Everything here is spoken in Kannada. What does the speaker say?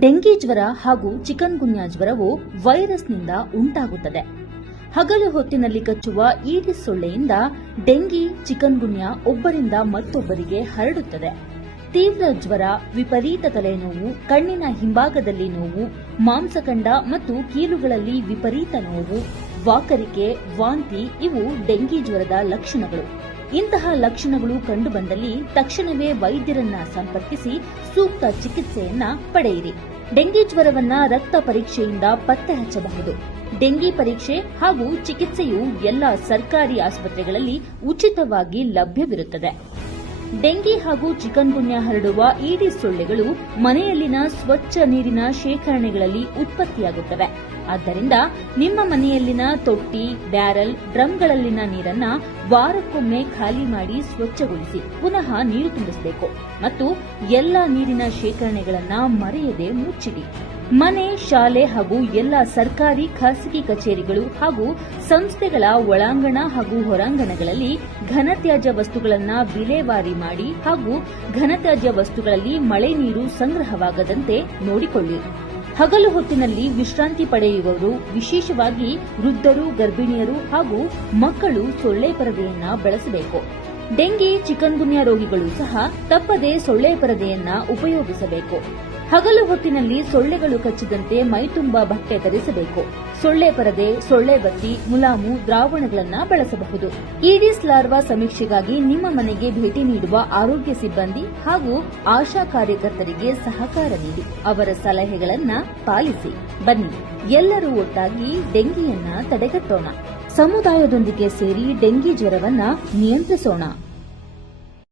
ಡೆಂಗಿ ಜ್ವರ ಹಾಗೂ ಚಿಕನ್ಗುನ್ಯಾ ಜ್ವರವು ವೈರಸ್ನಿಂದ ಉಂಟಾಗುತ್ತದೆ. ಹಗಲು ಹೊತ್ತಿನಲ್ಲಿ ಕಚ್ಚುವ ಈಡಿಸ್ ಸೊಳ್ಳೆಯಿಂದ ಡೆಂಗಿ, ಚಿಕನ್ಗುನ್ಯಾ ಒಬ್ಬರಿಂದ ಮತ್ತೊಬ್ಬರಿಗೆ ಹರಡುತ್ತದೆ. ತೀವ್ರ ಜ್ವರ, ವಿಪರೀತ ತಲೆನೋವು, ಕಣ್ಣಿನ ಹಿಂಭಾಗದಲ್ಲಿ ನೋವು, ಮಾಂಸಖಂಡ ಮತ್ತು ಕೀಲುಗಳಲ್ಲಿ ವಿಪರೀತ ನೋವು, ವಾಕರಿಕೆ, ವಾಂತಿ ಇವು ಡೆಂಗಿ ಜ್ವರದ ಲಕ್ಷಣಗಳು. ಇಂತಹ ಲಕ್ಷಣಗಳು ಕಂಡುಬಂದಲ್ಲಿ ತಕ್ಷಣವೇ ವೈದ್ಯರನ್ನ ಸಂಪರ್ಕಿಸಿ ಸೂಕ್ತ ಚಿಕಿತ್ಸೆಯನ್ನ ಪಡೆಯಿರಿ. ಡೆಂಗಿ ಜ್ವರವನ್ನ ರಕ್ತ ಪರೀಕ್ಷೆಯಿಂದ ಪತ್ತೆ ಹಚ್ಚಬಹುದು. ಡೆಂಗಿ ಪರೀಕ್ಷೆ ಹಾಗೂ ಚಿಕಿತ್ಸೆಯು ಎಲ್ಲ ಸರ್ಕಾರಿ ಆಸ್ಪತ್ರೆಗಳಲ್ಲಿ ಉಚಿತವಾಗಿ ಲಭ್ಯವಿರುತ್ತದೆ. ಡೆಂಗಿ ಹಾಗೂ ಚಿಕನ್ಗುನ್ಯಾ ಹರಡುವ ಈಡಿಸ್ ಸೊಳ್ಳೆಗಳು ಮನೆಯಲ್ಲಿನ ಸ್ವಚ್ಛ ನೀರಿನ ಶೇಖರಣೆಗಳಲ್ಲಿ ಉತ್ಪತ್ತಿಯಾಗುತ್ತವೆ. ಆದ್ದರಿಂದ ನಿಮ್ಮ ಮನೆಯಲ್ಲಿನ ತೊಟ್ಟಿ, ಬ್ಯಾರಲ್, ಡ್ರಮ್ಗಳಲ್ಲಿನ ನೀರನ್ನ ವಾರಕ್ಕೊಮ್ಮೆ ಖಾಲಿ ಮಾಡಿ ಸ್ವಚ್ಛಗೊಳಿಸಿ ಪುನಃ ನೀರು ತುಂಬಿಸಬೇಕು ಮತ್ತು ಎಲ್ಲ ನೀರಿನ ಶೇಖರಣೆಗಳನ್ನ ಮರೆಯದೆ ಮುಚ್ಚಿಡಿ. ಮನೆ, ಶಾಲೆ ಹಾಗೂ ಎಲ್ಲ ಸರ್ಕಾರಿ, ಖಾಸಗಿ ಕಚೇರಿಗಳು ಹಾಗೂ ಸಂಸ್ಥೆಗಳ ಒಳಾಂಗಣ ಹಾಗೂ ಹೊರಾಂಗಣಗಳಲ್ಲಿ ಘನತ್ಯಾಜ್ಯ ವಸ್ತುಗಳನ್ನು ವಿಲೇವಾರಿ ಮಾಡಿ ಹಾಗೂ ಘನತ್ಯಾಜ್ಯ ವಸ್ತುಗಳಲ್ಲಿ ಮಳೆ ನೀರು ಸಂಗ್ರಹವಾಗದಂತೆ ನೋಡಿಕೊಳ್ಳಿ. ಹಗಲು ಹೊತ್ತಿನಲ್ಲಿ ವಿಶ್ರಾಂತಿ ಪಡೆಯುವವರು, ವಿಶೇಷವಾಗಿ ವೃದ್ಧರು, ಗರ್ಭಿಣಿಯರು ಹಾಗೂ ಮಕ್ಕಳು ಸೊಳ್ಳೆ ಪರದೆಯನ್ನ ಬಳಸಬೇಕು. ಡೆಂಗಿ, ಚಿಕನ್ಗುನ್ಯಾ ರೋಗಿಗಳು ಸಹ ತಪ್ಪದೆ ಸೊಳ್ಳೆ ಪರದೆಯನ್ನ ಉಪಯೋಗಿಸಬೇಕು. ಹಗಲು ಹೊತ್ತಿನಲ್ಲಿ ಸೊಳ್ಳೆಗಳು ಕಚ್ಚಿದಂತೆ ಮೈತುಂಬ ಬಟ್ಟೆ ಧರಿಸಬೇಕು. ಸೊಳ್ಳೆ ಪರದೆ, ಸೊಳ್ಳೆ ಬತ್ತಿ, ಮುಲಾಮು, ದ್ರಾವಣಗಳನ್ನು ಬಳಸಬಹುದು. ಈಡಿಸ್ ಲಾರ್ವಾ ಸಮೀಕ್ಷೆಗಾಗಿ ನಿಮ್ಮ ಮನೆಗೆ ಭೇಟಿ ನೀಡುವ ಆರೋಗ್ಯ ಸಿಬ್ಬಂದಿ ಹಾಗೂ ಆಶಾ ಕಾರ್ಯಕರ್ತರಿಗೆ ಸಹಕಾರ ನೀಡಿ. ಅವರ ಸಲಹೆಗಳನ್ನು ಪಾಲಿಸಿ. ಬನ್ನಿ, ಎಲ್ಲರೂ ಒಟ್ಟಾಗಿ ಡೆಂಗಿಯನ್ನ ತಡೆಗಟ್ಟೋಣ. ಸಮುದಾಯದೊಂದಿಗೆ ಸೇರಿ ಡೆಂಗಿ ಜ್ವರವನ್ನ ನಿಯಂತ್ರಿಸೋಣ.